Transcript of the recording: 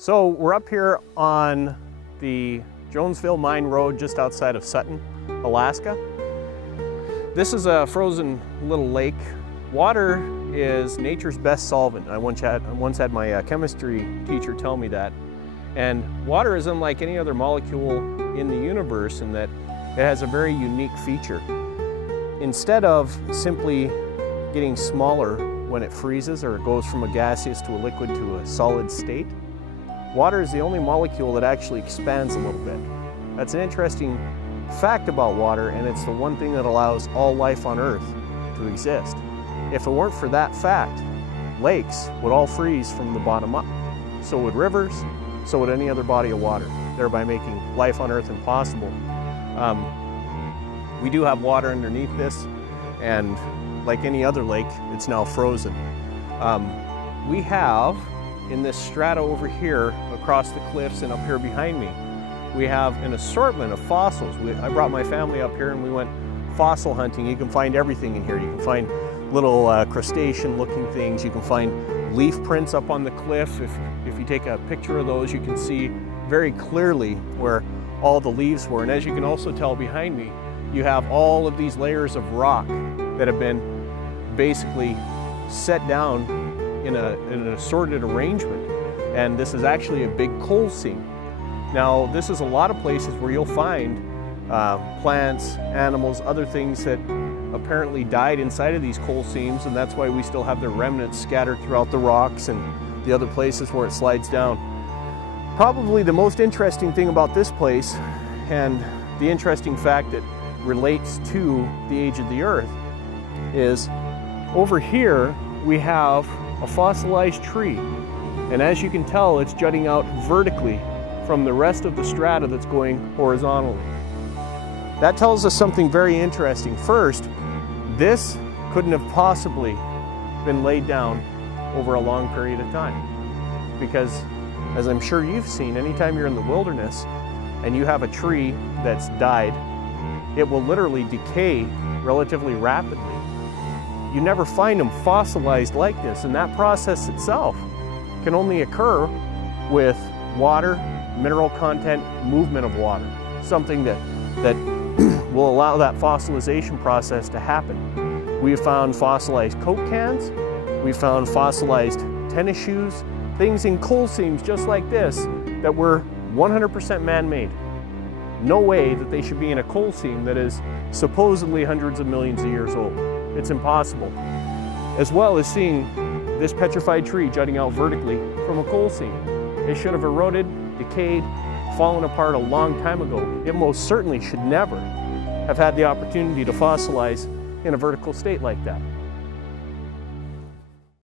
So we're up here on the Jonesville Mine Road just outside of Sutton, Alaska. This is a frozen little lake. Water is nature's best solvent. I once had my chemistry teacher tell me that. And water is unlike any other molecule in the universe in that it has a very unique feature. Instead of simply getting smaller when it freezes or it goes from a gaseous to a liquid to a solid state, water is the only molecule that actually expands a little bit. That's an interesting fact about water, and it's the one thing that allows all life on Earth to exist. If it weren't for that fact, lakes would all freeze from the bottom up. So would rivers, so would any other body of water, thereby making life on Earth impossible. We do have water underneath this, and like any other lake, it's now frozen. We have, in this strata over here, across the cliffs and up here behind me, we have an assortment of fossils. I brought my family up here and we went fossil hunting. You can find everything in here. You can find little crustacean looking things. You can find leaf prints up on the cliff. If you take a picture of those, you can see very clearly where all the leaves were. And as you can also tell behind me, you have all of these layers of rock that have been basically set down in an assorted arrangement. And this is actually a big coal seam. Now, this is a lot of places where you'll find plants, animals, other things that apparently died inside of these coal seams, and that's why we still have their remnants scattered throughout the rocks and the other places where it slides down. Probably the most interesting thing about this place, and the interesting fact that relates to the age of the Earth, is over here we have a fossilized tree. And as you can tell, it's jutting out vertically from the rest of the strata that's going horizontally. That tells us something very interesting. First, this couldn't have possibly been laid down over a long period of time. Because, as I'm sure you've seen, anytime you're in the wilderness and you have a tree that's died, it will literally decay relatively rapidly. You never find them fossilized like this, and that process itself can only occur with water, mineral content, movement of water, something that will allow that fossilization process to happen. We have found fossilized Coke cans, we found fossilized tennis shoes, things in coal seams just like this that were 100% man-made. No way that they should be in a coal seam that is supposedly hundreds of millions of years old. It's impossible. As well as seeing this petrified tree jutting out vertically from a coal seam. It should have eroded, decayed, fallen apart a long time ago. It most certainly should never have had the opportunity to fossilize in a vertical state like that.